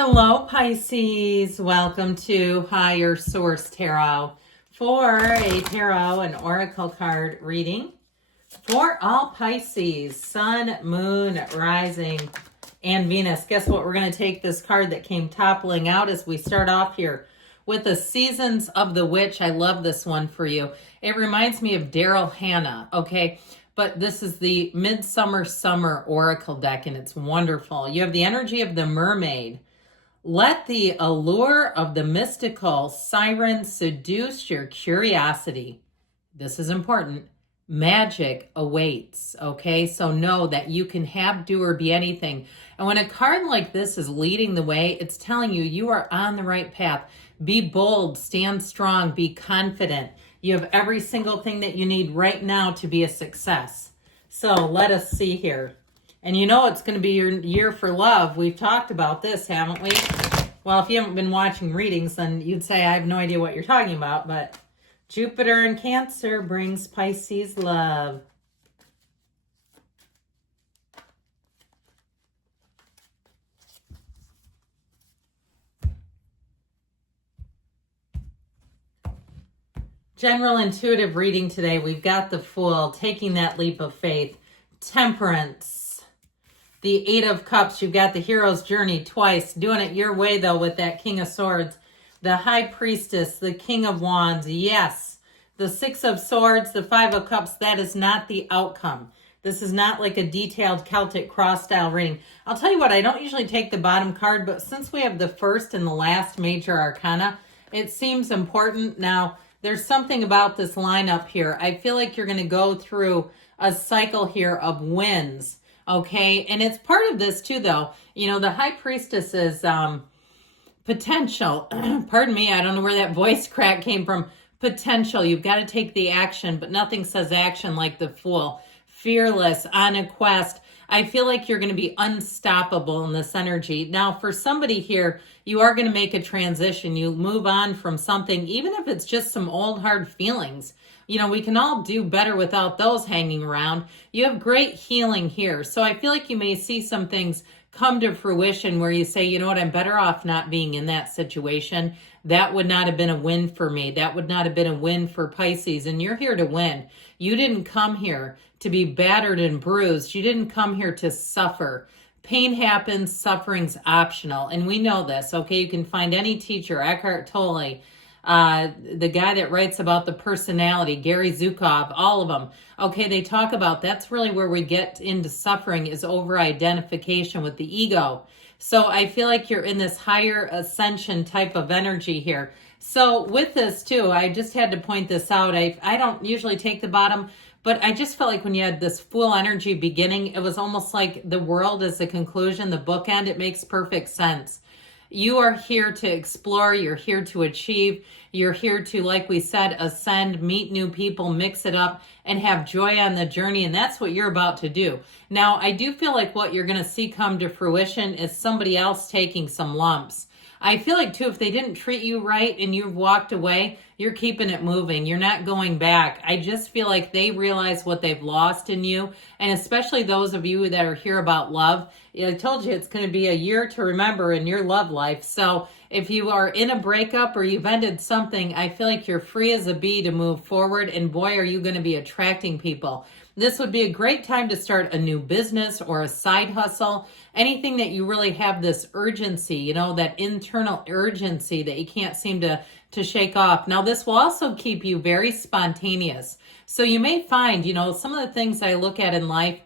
Hello, Pisces. Welcome to Higher Source Tarot for a tarot and oracle card reading for all Pisces, Sun, Moon, Rising, and Venus. Guess what? We're going to take this card that came toppling out as we start off here with the Seasons of the Witch. I love this one for you. It reminds me of Daryl Hannah, okay? But this is the Midsummer Summer Oracle deck, and it's wonderful. You have the energy of the mermaid. Let the allure of the mystical siren seduce your curiosity. This is important. Magic awaits, okay? So know that you can have, do, or be anything. And when a card like this is leading the way, it's telling you you are on the right path. Be bold, stand strong, be confident. You have every single thing that you need right now to be a success. So let us see here. And you know it's going to be your year for love. We've talked about this, haven't we? Well, if you haven't been watching readings, then you'd say I have no idea what you're talking about. But Jupiter in Cancer brings Pisces love. General intuitive reading today. We've got the Fool, taking that leap of faith. Temperance. The Eight of Cups, you've got the hero's journey twice. Doing it your way, though, with that King of Swords. The High Priestess, the King of Wands, yes. The Six of Swords, the Five of Cups, that is not the outcome. This is not like a detailed Celtic cross style reading. I'll tell you what, I don't usually take the bottom card, but since we have the first and the last major arcana, it seems important. Now, there's something about this lineup here. I feel like you're going to go through a cycle here of wins. Okay, and it's part of this too, though. You know, the High Priestess is potential. Pardon me, I don't know where that voice crack came from. Potential. You've got to take the action, but nothing says action like the Fool. Fearless, on a quest. I feel like you're going to be unstoppable in this energy. Now, for somebody here, you are going to make a transition. You move on from something, even if it's just some old hard feelings. You know, we can all do better without those hanging around. You have great healing here. So I feel like you may see some things come to fruition where you say, you know what, I'm better off not being in that situation. That would not have been a win for me. That would not have been a win for Pisces. And you're here to win. You didn't come here to be battered and bruised. You didn't come here to suffer. Pain happens, suffering's optional. And we know this, okay? You can find any teacher, Eckhart Tolle, the guy that writes about the personality, Gary Zukov, all of them. Okay, they talk about that's really where we get into suffering is over identification with the ego. So I feel like you're in this higher ascension type of energy here. So with this too, I just had to point this out. I don't usually take the bottom, but I just felt like when you had this Fool energy beginning, it was almost like the world is the conclusion, the bookend. It makes perfect sense. You are here to explore. You're here to achieve. You're here to, like we said, ascend, meet new people, mix it up, and have joy on the journey. And that's what you're about to do. Now, I do feel like what you're going to see come to fruition is somebody else taking some lumps. I feel like, too, if they didn't treat you right and you've walked away, you're keeping it moving. You're not going back. I just feel like they realize what they've lost in you. And especially those of you that are here about love. I told you it's going to be a year to remember in your love life. So if you are in a breakup or you've ended something, I feel like you're free as a bee to move forward. And boy, are you going to be attracting people. This would be a great time to start a new business or a side hustle. Anything that you really have this urgency, you know, that internal urgency that you can't seem to shake off. Now, this will also keep you very spontaneous. So you may find, you know, some of the things I look at in life,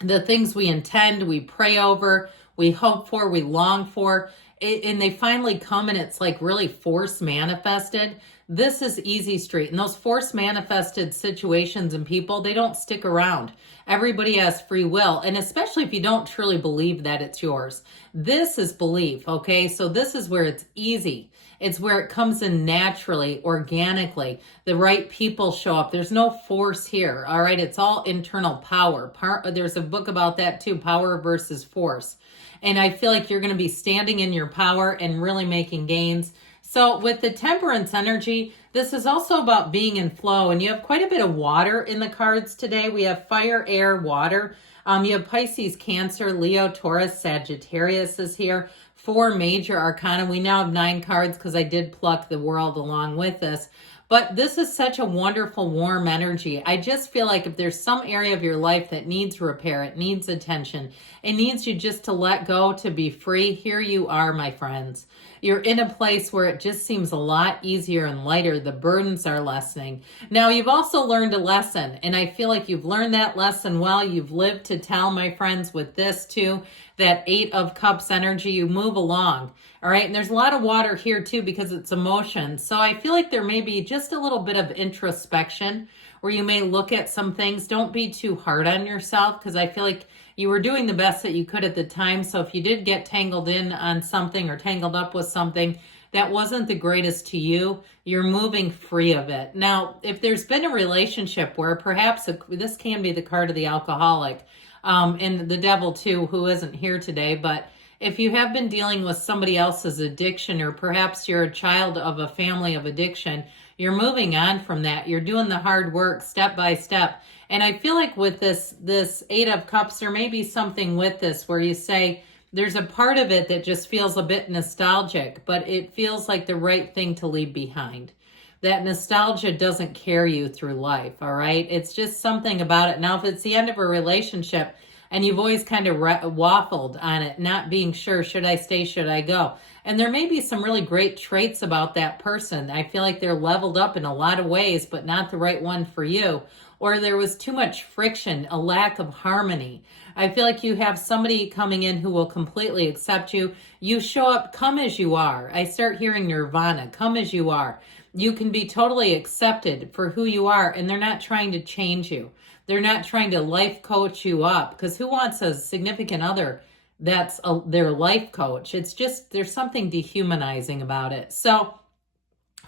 the things we intend, we pray over, we hope for, we long for, and they finally come and it's like really force manifested. This is easy street. And those force manifested situations and people, they don't stick around. Everybody has free will. And especially if you don't truly believe that it's yours. This is belief, okay? So this is where it's easy. It's where it comes in naturally, organically. The right people show up. There's no force here, all right? It's all internal power. There's a book about that too, Power versus Force. And I feel like you're going to be standing in your power and really making gains. So with the Temperance energy, this is also about being in flow. And you have quite a bit of water in the cards today. We have fire, air, water. You have Pisces, Cancer, Leo, Taurus, Sagittarius is here. 4 major arcana. We now have 9 cards because I did pluck the world along with this. But this is such a wonderful, warm energy. I just feel like if there's some area of your life that needs repair, it needs attention, it needs you just to let go, to be free, here you are, my friends. You're in a place where it just seems a lot easier and lighter. The burdens are lessening. Now, you've also learned a lesson, and I feel like you've learned that lesson well. You've lived to tell, my friends, with this too, that 8 of Cups energy. You move along, all right? And there's a lot of water here too because it's emotion. So I feel like there may be just a little bit of introspection where you may look at some things. Don't be too hard on yourself because I feel like you were doing the best that you could at the time. So if you did get tangled in on something or tangled up with something that wasn't the greatest to you, you're moving free of it. Now, if there's been a relationship where perhaps this can be the card of the alcoholic, and the devil too, who isn't here today, but if you have been dealing with somebody else's addiction, or perhaps you're a child of a family of addiction, you're moving on from that. You're doing the hard work step by step. And I feel like with this 8 of Cups, there may be something with this where you say there's a part of it that just feels a bit nostalgic, but it feels like the right thing to leave behind. That nostalgia doesn't carry you through life, all right? It's just something about it. Now, if it's the end of a relationship and you've always kind of waffled on it, not being sure, should I stay, should I go? And there may be some really great traits about that person. I feel like they're leveled up in a lot of ways, but not the right one for you. Or there was too much friction, a lack of harmony. I feel like you have somebody coming in who will completely accept you. You show up, come as you are. I start hearing nirvana, come as you are. You can be totally accepted for who you are, and they're not trying to change you. They're not trying to life coach you up, because who wants a significant other that's their life coach? It's just, there's something dehumanizing about it. So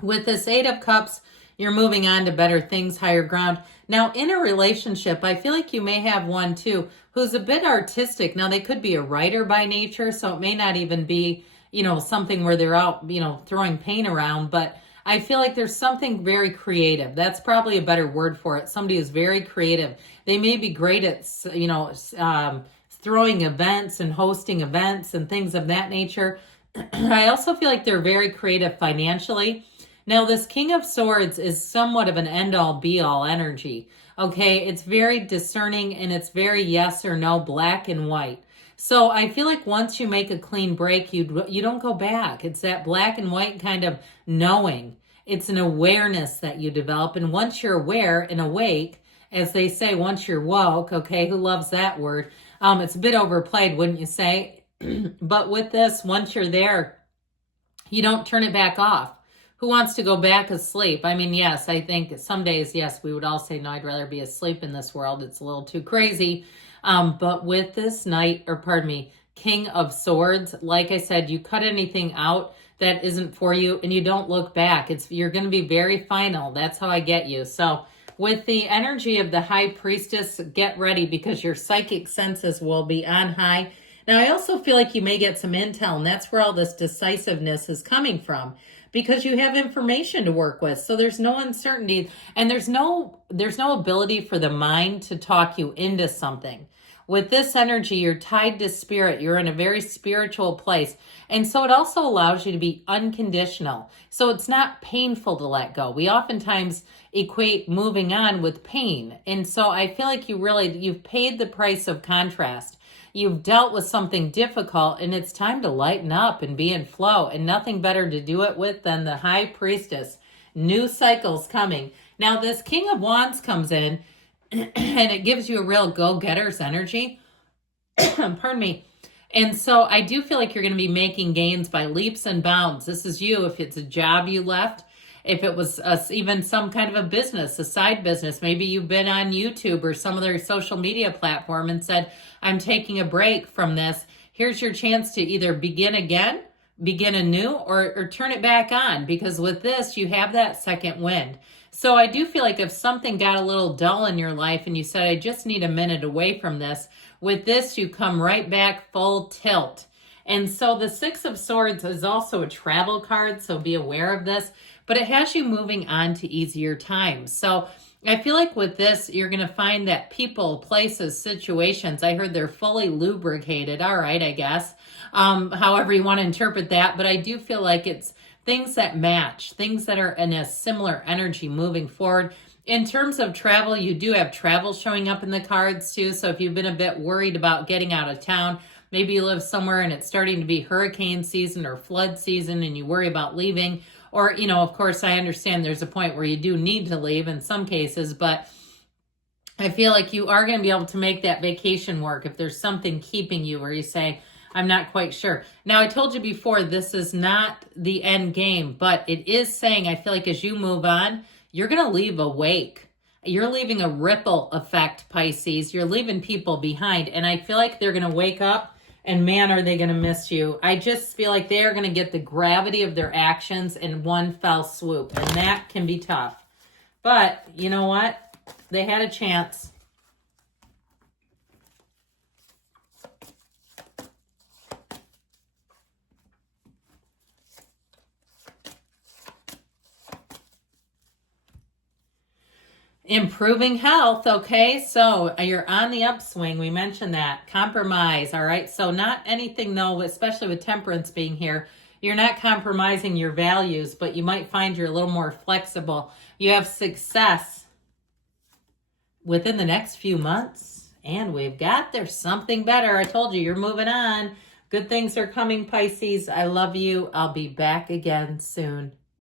with this 8 of Cups, you're moving on to better things, higher ground. Now, in a relationship, I feel like you may have one too who's a bit artistic. Now, they could be a writer by nature, so it may not even be, something where they're out, throwing paint around, but I feel like there's something very creative. That's probably a better word for it. Somebody who's very creative. They may be great at, throwing events and hosting events and things of that nature. I also feel like they're very creative financially. Now, this King of Swords is somewhat of an end-all, be-all energy, okay? It's very discerning, and it's very yes or no, black and white. So I feel like once you make a clean break, you don't go back. It's that black and white kind of knowing. It's an awareness that you develop, and once you're aware and awake, as they say, once you're woke, okay, who loves that word? It's a bit overplayed, wouldn't you say? But with this, once you're there, you don't turn it back off. Who wants to go back asleep? I mean, yes, I think some days, yes, we would all say, no, I'd rather be asleep in this world. It's a little too crazy. But with this King of Swords, like I said, you cut anything out that isn't for you and you don't look back. You're going to be very final. That's how I get you. So with the energy of the High Priestess, get ready because your psychic senses will be on high. Now, I also feel like you may get some intel, and that's where all this decisiveness is coming from, because you have information to work with. So there's no uncertainty, and there's no ability for the mind to talk you into something. With this energy, you're tied to spirit. You're in a very spiritual place. And so it also allows you to be unconditional. So it's not painful to let go. We oftentimes equate moving on with pain. And so I feel like you've paid the price of contrast. You've dealt with something difficult, and it's time to lighten up and be in flow, and nothing better to do it with than the High Priestess. New cycles coming. Now, this King of Wands comes in, and it gives you a real go-getter's energy. Pardon me. And so I do feel like you're going to be making gains by leaps and bounds. This is you. If it's a job you left, if it was even some kind of a business, a side business, maybe you've been on YouTube or some other social media platform and said, I'm taking a break from this. Here's your chance to either begin again, begin anew, or turn it back on, because with this, you have that second wind. So I do feel like if something got a little dull in your life and you said, I just need a minute away from this, with this, you come right back full tilt. And so the Six of Swords is also a travel card, so be aware of this, but it has you moving on to easier times. So I feel like with this, you're going to find that people, places, situations, I heard they're fully lubricated. All right, I guess. However you want to interpret that. But I do feel like it's things that match, things that are in a similar energy moving forward. In terms of travel, you do have travel showing up in the cards too. So if you've been a bit worried about getting out of town, maybe you live somewhere and it's starting to be hurricane season or flood season and you worry about leaving. Or, you know, of course, I understand there's a point where you do need to leave in some cases, but I feel like you are going to be able to make that vacation work if there's something keeping you where you say, I'm not quite sure. Now, I told you before, this is not the end game, but it is saying, I feel like as you move on, you're going to leave a wake. You're leaving a ripple effect, Pisces. You're leaving people behind. And I feel like they're going to wake up and man, are they going to miss you. I just feel like they are going to get the gravity of their actions in one fell swoop. And that can be tough. But you know what? They had a chance. Improving health, okay? So you're on the upswing. We mentioned that. Compromise, all right? So not anything, though, especially with temperance being here. You're not compromising your values, but you might find you're a little more flexible. You have success within the next few months. And there's something better. I told you, you're moving on. Good things are coming, Pisces. I love you. I'll be back again soon.